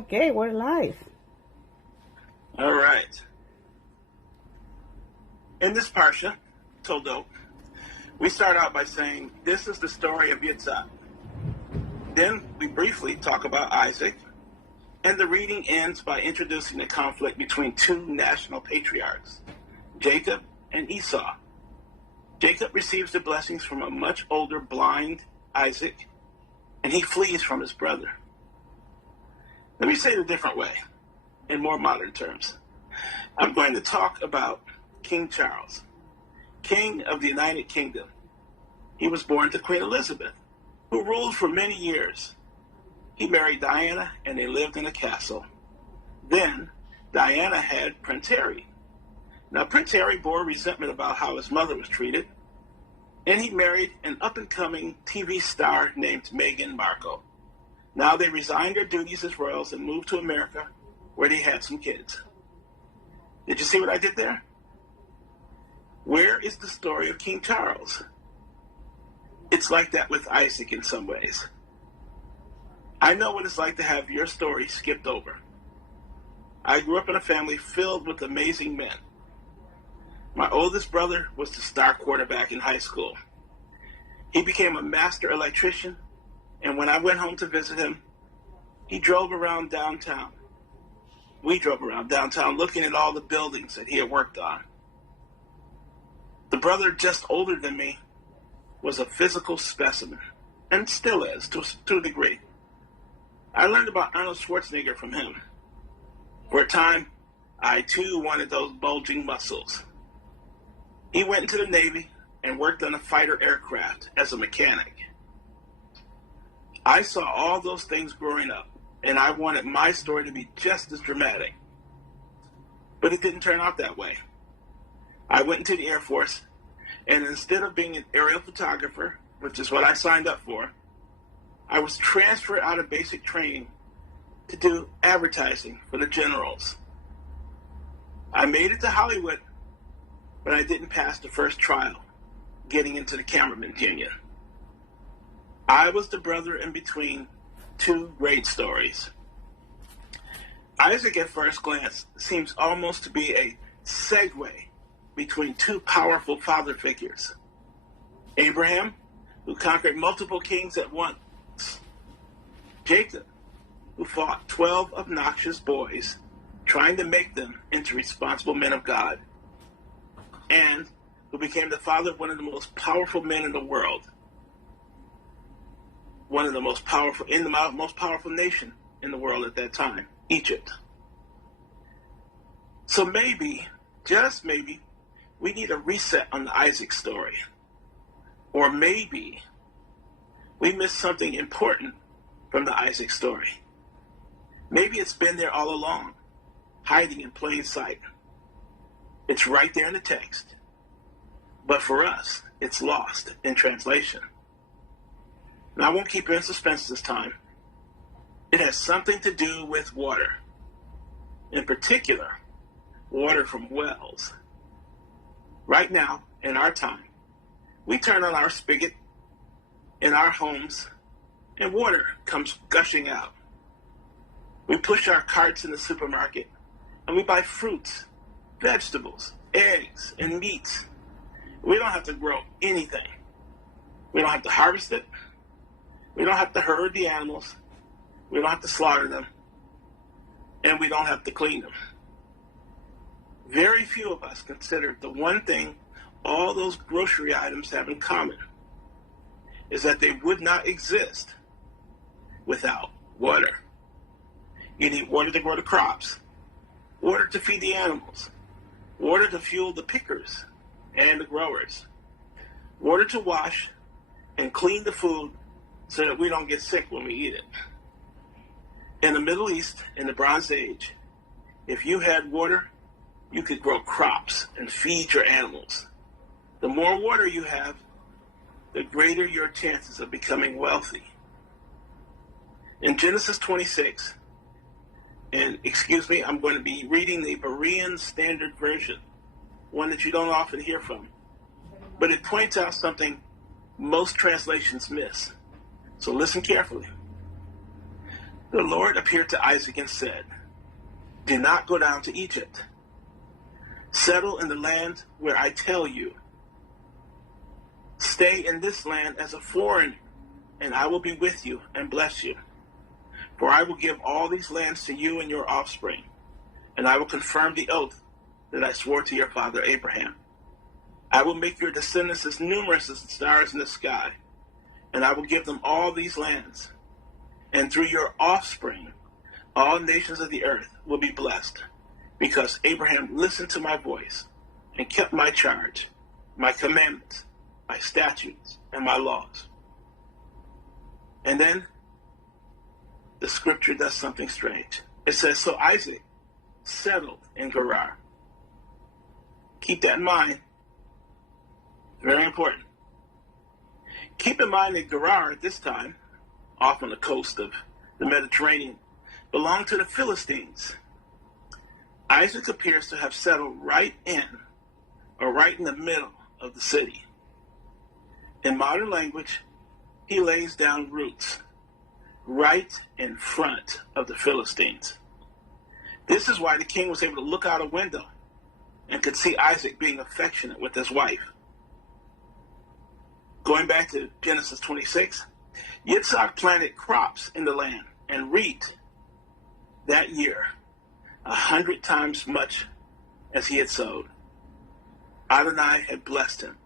Okay, we're live. All right. In this Parashah, Toldot, we start out by saying, this is the story of Yitzhak. Then we briefly talk about Isaac, and the reading ends by introducing the conflict between two national patriarchs, Jacob and Esau. Jacob receives the blessings from a much older blind Isaac, and he flees from his brother. Let me say it a different way, in more modern terms. I'm going to talk about King Charles, King of the United Kingdom. He was born to Queen Elizabeth, who ruled for many years. He married Diana, and they lived in a castle. Then, Diana had Prince Harry. Now, Prince Harry bore resentment about how his mother was treated, and he married an up-and-coming TV star named Meghan Markle. Now they resigned their duties as royals and moved to America, where they had some kids. Did you see what I did there? Where is the story of King Charles? It's like that with Isaac in some ways. I know what it's like to have your story skipped over. I grew up in a family filled with amazing men. My oldest brother was the star quarterback in high school. He became a master electrician, and when I went home to visit him, he drove around downtown. We drove around downtown looking at all the buildings that he had worked on. The brother just older than me was a physical specimen, and still is to a degree. I learned about Arnold Schwarzenegger from him. For a time, I too wanted those bulging muscles. He went into the Navy and worked on a fighter aircraft as a mechanic. I saw all those things growing up, and I wanted my story to be just as dramatic. But it didn't turn out that way. I went into the Air Force, and instead of being an aerial photographer, which is what I signed up for, I was transferred out of basic training to do advertising for the generals. I made it to Hollywood, but I didn't pass the first trial, getting into the cameraman union. I was the brother in between two great stories. Isaac at first glance seems almost to be a segue between two powerful father figures. Abraham, who conquered multiple kings at once. Jacob, who fought 12 obnoxious boys, trying to make them into responsible men of God. And who became the father of one of the most powerful men in the world. One of the most powerful, in the most powerful nation in the world at that time, Egypt. So maybe, just maybe, we need a reset on the Isaac story. Or maybe we missed something important from the Isaac story. Maybe it's been there all along, hiding in plain sight. It's right there in the text. But for us, it's lost in translation. Now, I won't keep you in suspense this time. It has something to do with water. In particular, water from wells. Right now, in our time, we turn on our spigot in our homes, and water comes gushing out. We push our carts in the supermarket, and we buy fruits, vegetables, eggs, and meats. We don't have to grow anything. We don't have to harvest it. We don't have to herd the animals. We don't have to slaughter them. And we don't have to clean them. Very few of us consider the one thing all those grocery items have in common is that they would not exist without water. You need water to grow the crops, water to feed the animals, water to fuel the pickers and the growers, water to wash and clean the food so that we don't get sick when we eat it. In the Middle East, in the Bronze Age, if you had water, you could grow crops and feed your animals. The more water you have, the greater your chances of becoming wealthy. In Genesis 26, and excuse me, I'm going to be reading the Berean Standard Version, one that you don't often hear from, but it points out something most translations miss. So listen carefully. The Lord appeared to Isaac and said, "Do not go down to Egypt. Settle in the land where I tell you. Stay in this land as a foreigner, and I will be with you and bless you. For I will give all these lands to you and your offspring, and I will confirm the oath that I swore to your father Abraham. I will make your descendants as numerous as the stars in the sky, and I will give them all these lands. And through your offspring, all nations of the earth will be blessed, because Abraham listened to my voice and kept my charge, my commandments, my statutes, and my laws." And then the scripture does something strange. It says, "So Isaac settled in Gerar." Keep that in mind. Very important. Keep in mind that Gerar at this time, off on the coast of the Mediterranean, belonged to the Philistines. Isaac appears to have settled right in the middle of the city. In modern language, he lays down roots right in front of the Philistines. This is why the king was able to look out a window and could see Isaac being affectionate with his wife. Going back to Genesis 26, Yitzhak planted crops in the land and reaped that year 100 times much as he had sowed. Adonai had blessed him.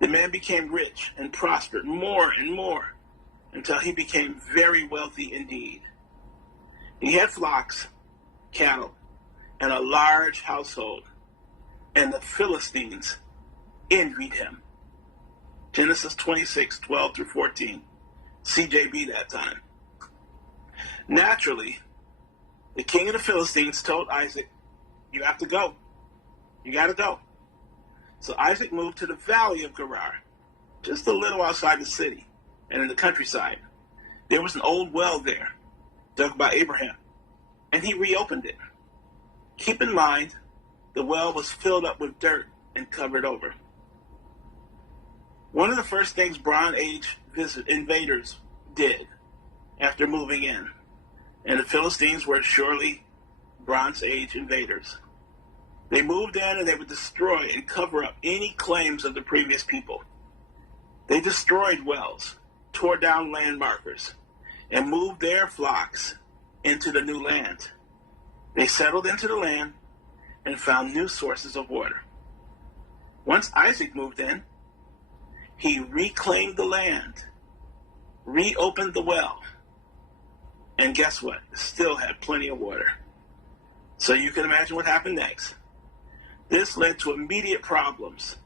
The man became rich and prospered more and more until he became very wealthy indeed. He had flocks, cattle, and a large household, and the Philistines envied him. Genesis 26, 12 through 14. CJB that time. Naturally, the king of the Philistines told Isaac, "You have to go. You got to go." So Isaac moved to the valley of Gerar, just a little outside the city and in the countryside. There was an old well there, dug by Abraham, and he reopened it. Keep in mind, the well was filled up with dirt and covered over. One of the first things Bronze Age invaders did after moving in, and the Philistines were surely Bronze Age invaders, they moved in and they would destroy and cover up any claims of the previous people. They destroyed wells, tore down landmarkers, and moved their flocks into the new land. They settled into the land and found new sources of water. Once Isaac moved in, he reclaimed the land, reopened the well, and guess what? Still had plenty of water. So you can imagine what happened next. This led to immediate problems.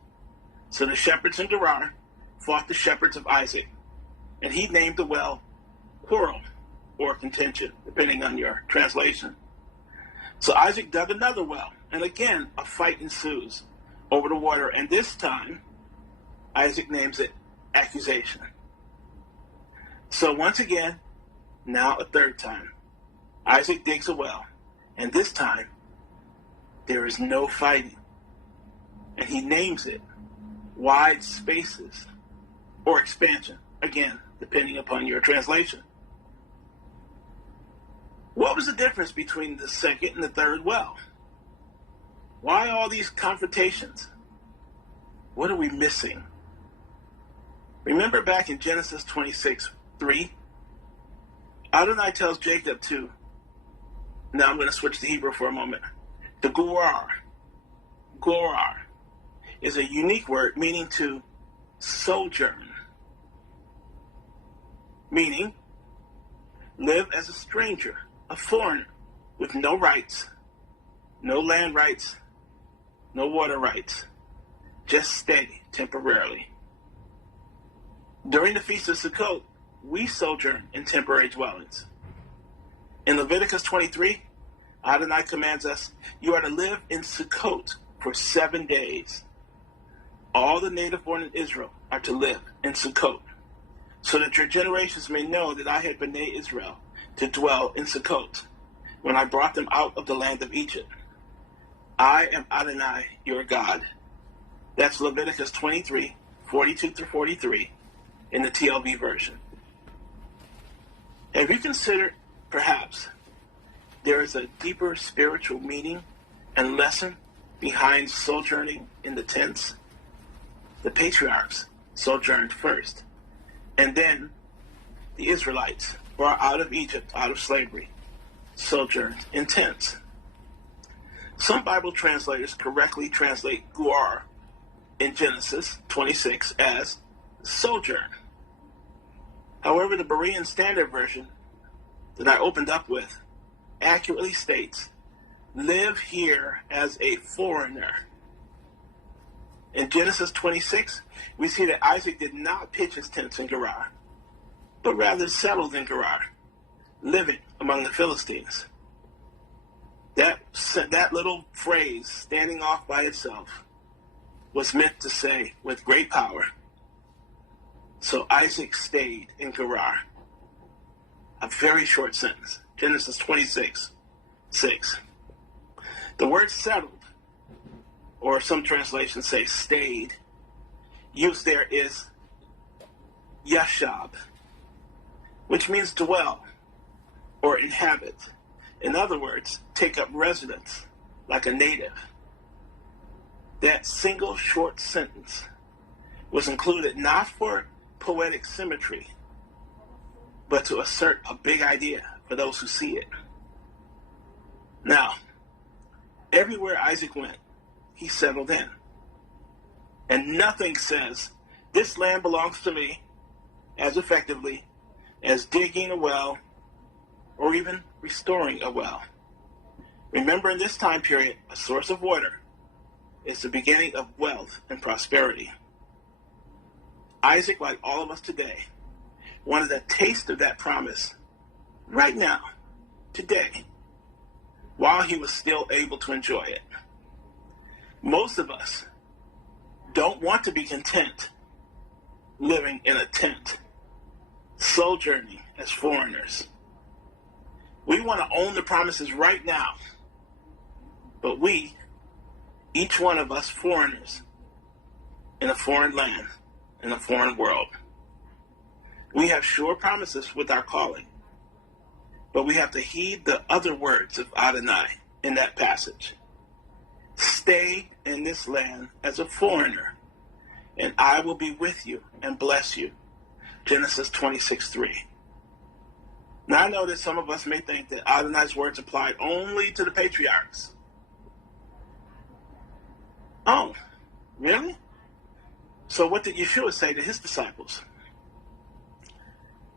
So the shepherds in Gerar fought the shepherds of Isaac, and he named the well quarrel or contention, depending on your translation. So Isaac dug another well, and again a fight ensues over the water, and this time Isaac names it accusation. So once again, now a third time, Isaac digs a well, and this time there is no fighting, and he names it wide spaces or expansion, again, depending upon your translation. What was the difference between the second and the third well? Why all these confrontations? What are we missing? Remember back in Genesis 26:3, Adonai tells Jacob to, now I'm going to switch to Hebrew for a moment, the Gorar is a unique word meaning to sojourn, meaning live as a stranger, a foreigner, with no rights, no land rights, no water rights, just stay temporarily. During the Feast of Sukkot, we sojourn in temporary dwellings. In Leviticus 23, Adonai commands us, you are to live in Sukkot for 7 days. All the native born in Israel are to live in Sukkot, so that your generations may know that I had Bnei Israel to dwell in Sukkot when I brought them out of the land of Egypt. I am Adonai, your God. That's Leviticus 23, 42 through 43 in the TLV version. Have you considered perhaps, there is a deeper spiritual meaning and lesson behind sojourning in the tents. The patriarchs sojourned first, and then the Israelites, brought out of Egypt, out of slavery, sojourned in tents. Some Bible translators correctly translate guar in Genesis 26 as sojourn. However, the Berean Standard Version that I opened up with accurately states, live here as a foreigner. In Genesis 26, we see that Isaac did not pitch his tents in Gerar, but rather settled in Gerar, living among the Philistines. That little phrase, standing off by itself, was meant to say, with great power. So Isaac stayed in Gerar. A very short sentence. Genesis 26:6. The word settled, or some translations say stayed, used there is yashab, which means dwell or inhabit. In other words, take up residence like a native. That single short sentence was included not for poetic symmetry, but to assert a big idea for those who see it. Now, everywhere Isaac went, he settled in. And nothing says, this land belongs to me, as effectively as digging a well or even restoring a well. Remember, in this time period, a source of water is the beginning of wealth and prosperity. Isaac, like all of us today, wanted a taste of that promise right now, today, while he was still able to enjoy it. Most of us don't want to be content living in a tent, sojourning as foreigners. We want to own the promises right now, but we, each one of us foreigners in a foreign land, in a foreign world, we have sure promises with our calling, but we have to heed the other words of Adonai in that passage. Stay in this land as a foreigner, and I will be with you and bless you. Genesis 26:3. Now I know that some of us may think that Adonai's words applied only to the patriarchs. Oh, really? So what did Yeshua say to his disciples?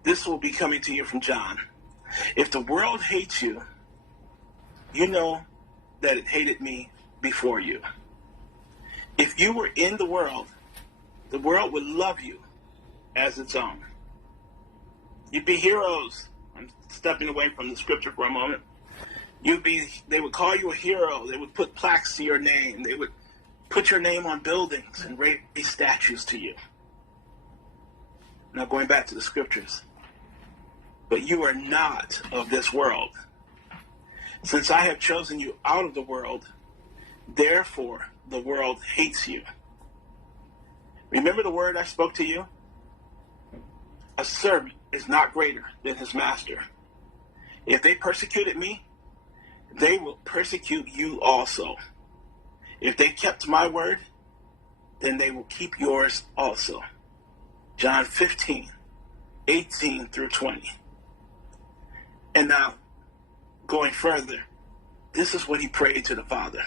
This will be coming to you from John. If the world hates you, you know that it hated me before you. If you were in the world would love you as its own. You'd be heroes. I'm stepping away from the scripture for a moment. They would call you a hero. They would put plaques to your name. They would put your name on buildings and raise statues to you. Now going back to the scriptures. But you are not of this world. Since I have chosen you out of the world, therefore the world hates you. Remember the word I spoke to you? A servant is not greater than his master. If they persecuted me, they will persecute you also. If they kept my word, then they will keep yours also. John 15:18-20. And now, going further, this is what he prayed to the Father.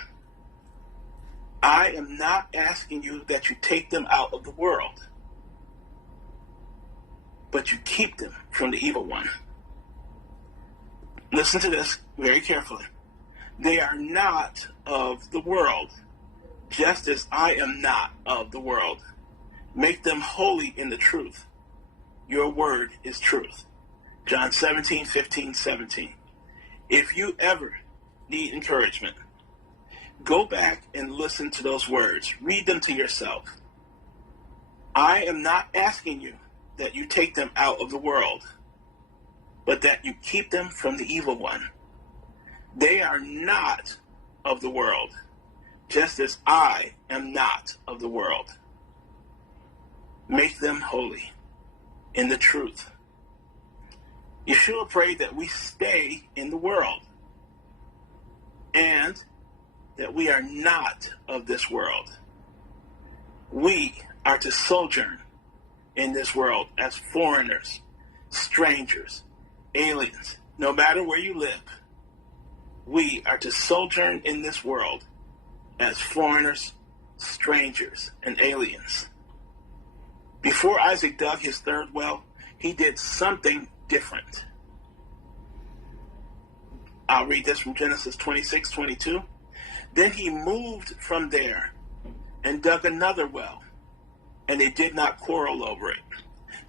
I am not asking you that you take them out of the world, but you keep them from the evil one. Listen to this very carefully. They are not of the world, just as I am not of the world. Make them holy in the truth. Your word is truth. John 17:15-17. If you ever need encouragement, go back and listen to those words. Read them to yourself. I am not asking you that you take them out of the world, but that you keep them from the evil one. They are not of the world, just as I am not of the world. Make them holy in the truth. Yeshua prayed that we stay in the world and that we are not of this world. We are to sojourn in this world as foreigners, strangers, aliens. No matter where you live, we are to sojourn in this world as foreigners, strangers, and aliens. Before Isaac dug his third well, he did something different. I'll read this from Genesis 26:22. Then he moved from there and dug another well, and they did not quarrel over it.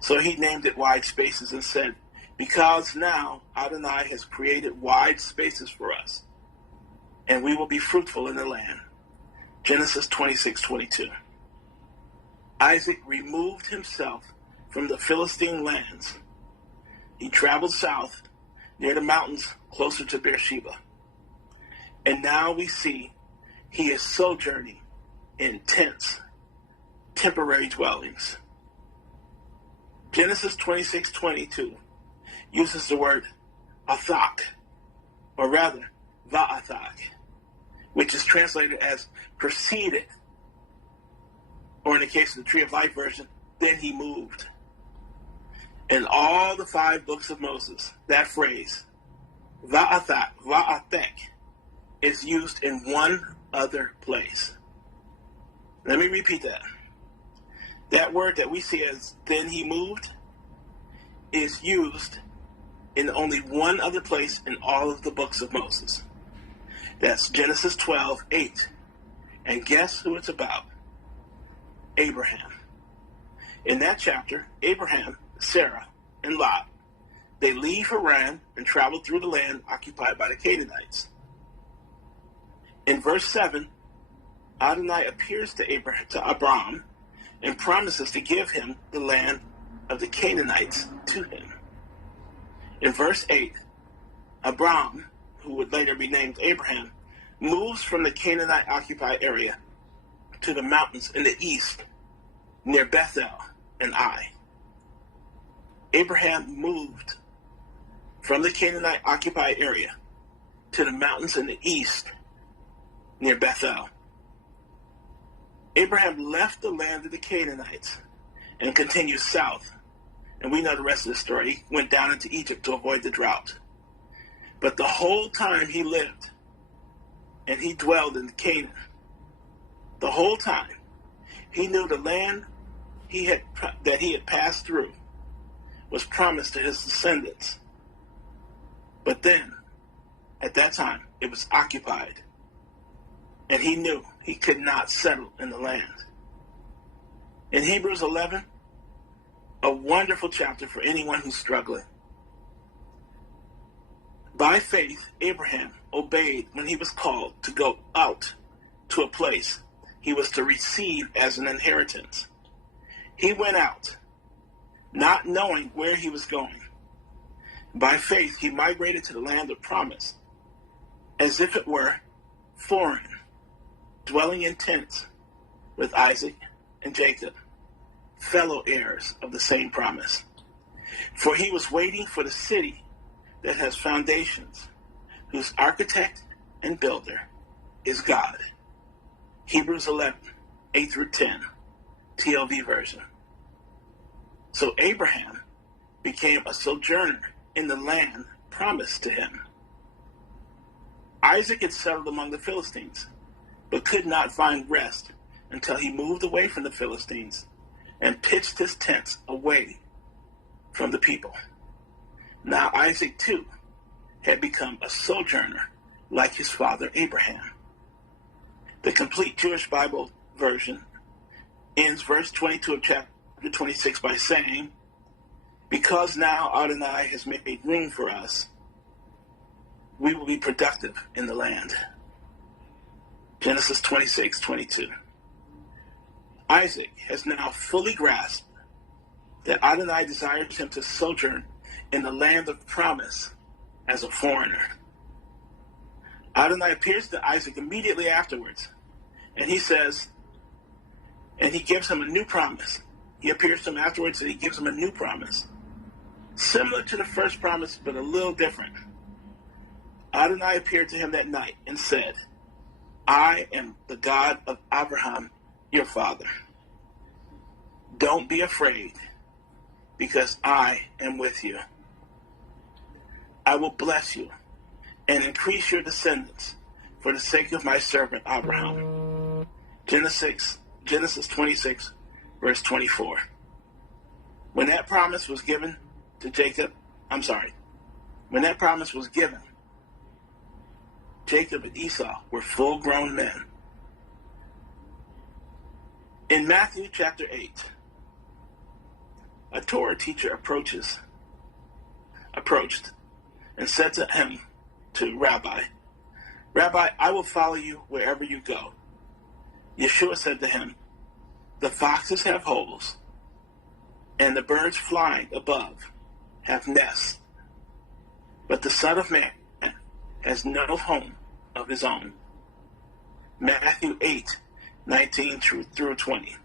So he named it Wide Spaces and said, because now Adonai has created wide spaces for us, and we will be fruitful in the land. Genesis 26:22. Isaac removed himself from the Philistine lands. He traveled south near the mountains closer to Beersheba. And now we see he is sojourning in tents, temporary dwellings. Genesis 26:22 uses the word athak, or rather, va'athak, which is translated as proceeded, or in the case of the Tree of Life version, then he moved. In all the 5 books of Moses, that phrase, va'athek, is used in one other place. Let me repeat that. That word that we see as then he moved is used in only one other place in all of the books of Moses. That's Genesis 12:8. And guess who it's about? Abraham. In that chapter, Abraham, Sarah, and Lot, they leave Haran and travel through the land occupied by the Canaanites. In verse 7, Adonai appears to Abram and promises to give him the land of the Canaanites to him. In verse 8, Abram, who would later be named Abraham, moves from the Canaanite-occupied area to the mountains in the east, near Bethel and Ai. Abraham moved from the Canaanite-occupied area to the mountains in the east, near Bethel. Abraham left the land of the Canaanites and continued south. And we know the rest of the story. He went down into Egypt to avoid the drought. But the whole time he lived and he dwelled in Canaan, the whole time he knew the land that he had passed through was promised to his descendants. But then, at that time, it was occupied. And he knew he could not settle in the land. In Hebrews 11, a wonderful chapter for anyone who's struggling. By faith, Abraham obeyed when he was called to go out to a place he was to receive as an inheritance. He went out, not knowing where he was going. By faith, he migrated to the land of promise, as if it were foreign, dwelling in tents with Isaac and Jacob, fellow heirs of the same promise. For he was waiting for the city that has foundations, whose architect and builder is God. Hebrews 11, 8 through 10, TLV version. So Abraham became a sojourner in the land promised to him. Isaac had settled among the Philistines, but could not find rest until he moved away from the Philistines and pitched his tents away from the people. Now Isaac, too, had become a sojourner like his father Abraham. The complete Jewish Bible version ends verse 22 of chapter 26 by saying, because now Adonai has made room for us, we will be productive in the land. Genesis 26:22. Isaac has now fully grasped that Adonai desires him to sojourn in the land of promise as a foreigner. Adonai appears to Isaac immediately afterwards, and he says, and he gives him a new promise. He appears to him afterwards and he gives him a new promise, Similar to the first promise, but a little different. Adonai appeared to him that night and said, I am the God of Abraham, your father. Don't be afraid, because I am with you. I will bless you and increase your descendants for the sake of my servant Abraham. Genesis 26, verse 24. When that promise was given, Jacob and Esau were full-grown men. In Matthew chapter 8, a Torah teacher approached and said to Rabbi, I will follow you wherever you go. Yeshua said to him, the foxes have holes, and the birds flying above have nests, but the Son of Man has no home of his own. Matthew 8:19 through 20.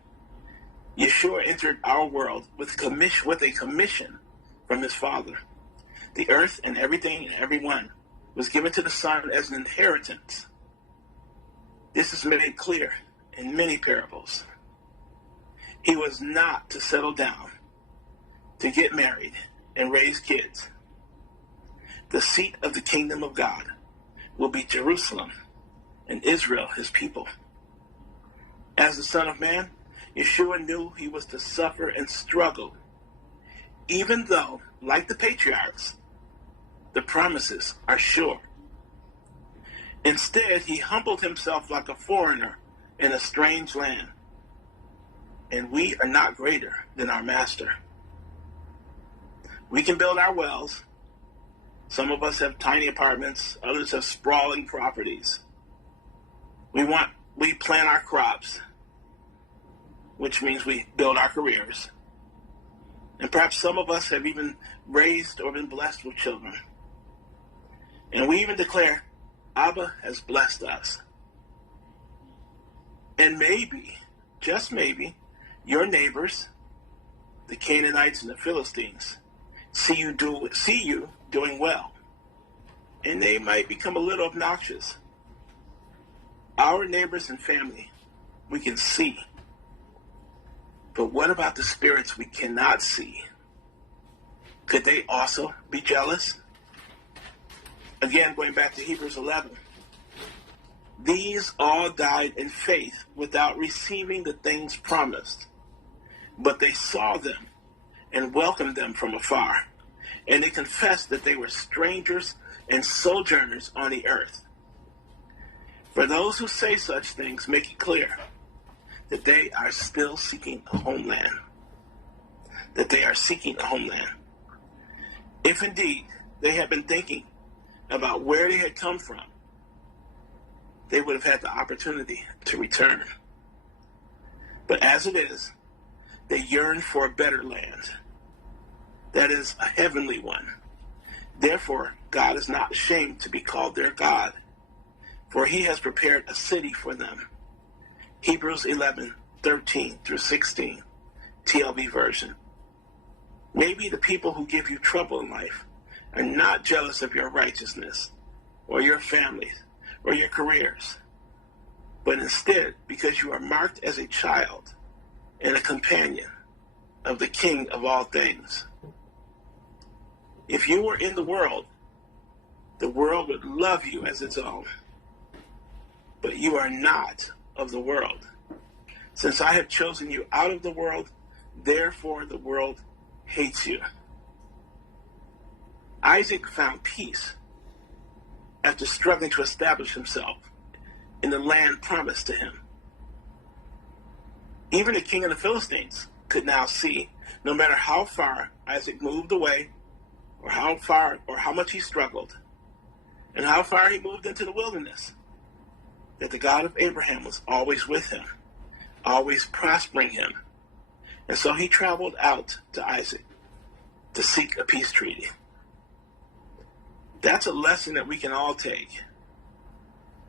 Yeshua entered our world with a commission from his Father. The earth and everything and everyone was given to the Son as an inheritance. This is made clear in many parables. He was not to settle down, to get married, and raise kids. The seat of the kingdom of God will be Jerusalem, and Israel his people. As the Son of Man, Yeshua knew he was to suffer and struggle, even though, like the patriarchs, the promises are sure. Instead, he humbled himself like a foreigner in a strange land, and we are not greater than our Master. We can build our wells. Some of us have tiny apartments, others have sprawling properties. We plant our crops, which means we build our careers. And perhaps some of us have even raised or been blessed with children. And we even declare, Abba has blessed us. And maybe, just maybe, your neighbors, the Canaanites and the Philistines, see you doing well, and they might become a little obnoxious. Our neighbors and family, we can see. But what about the spirits we cannot see? Could they also be jealous? Again, going back to Hebrews 11. These all died in faith without receiving the things promised, but they saw them and welcomed them from afar, and they confessed that they were strangers and sojourners on the earth. For those who say such things, make it clear that they are still seeking a homeland. If indeed they had been thinking about where they had come from, they would have had the opportunity to return. But as it is, they yearn for a better land, that is, a heavenly one. Therefore, God is not ashamed to be called their God, for he has prepared a city for them. Hebrews 11:13 through 16, TLB version. Maybe the people who give you trouble in life are not jealous of your righteousness, or your families, or your careers, but instead because you are marked as a child and a companion of the King of all things. If you were in the world would love you as its own. But you are not of the world. Since I have chosen you out of the world, therefore the world hates you. Isaac found peace after struggling to establish himself in the land promised to him. Even the king of the Philistines could now see, no matter how far Isaac moved away, or how much he struggled, and how far he moved into the wilderness, that the God of Abraham was always with him, always prospering him. And so he traveled out to Isaac to seek a peace treaty. That's a lesson that we can all take.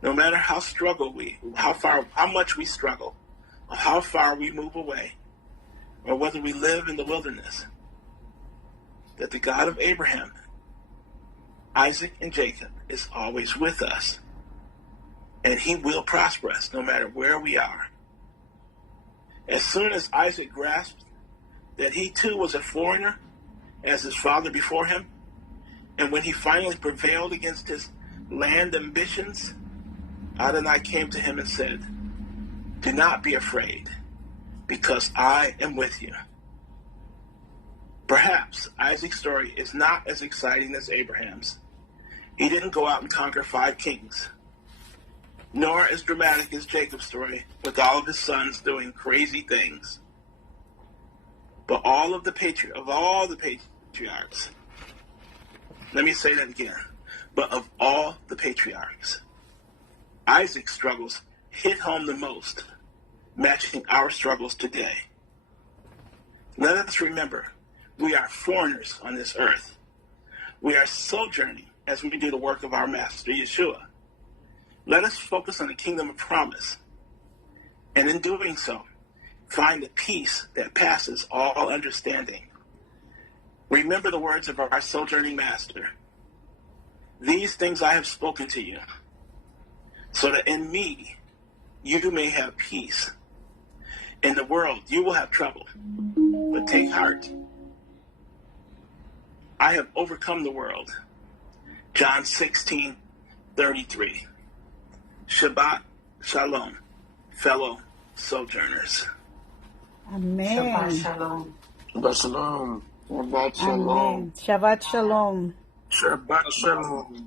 No matter how much we struggle, or how far we move away, or whether we live in the wilderness, that the God of Abraham, Isaac, and Jacob is always with us. And he will prosper us no matter where we are. As soon as Isaac grasped that he too was a foreigner as his father before him, and when he finally prevailed against his land ambitions, Adonai came to him and said, "Do not be afraid, because I am with you." Perhaps Isaac's story is not as exciting as Abraham's. He didn't go out and conquer 5 kings, nor as dramatic as Jacob's story with all of his sons doing crazy things. But of all the patriarchs, let me say that again. But of all the patriarchs, Isaac's struggles hit home the most, matching our struggles today. Let us remember, we are foreigners on this earth. We are sojourning as we do the work of our Master, Yeshua. Let us focus on the kingdom of promise, and in doing so, find a peace that passes all understanding. Remember the words of our sojourning Master. "These things I have spoken to you, so that in me you may have peace. In the world you will have trouble, but take heart. I have overcome the world." John 16:33. Shabbat Shalom, fellow sojourners. Amen. Shabbat shalom. Shabbat shalom. Shabbat shalom. Amen. Shabbat shalom. Shabbat shalom.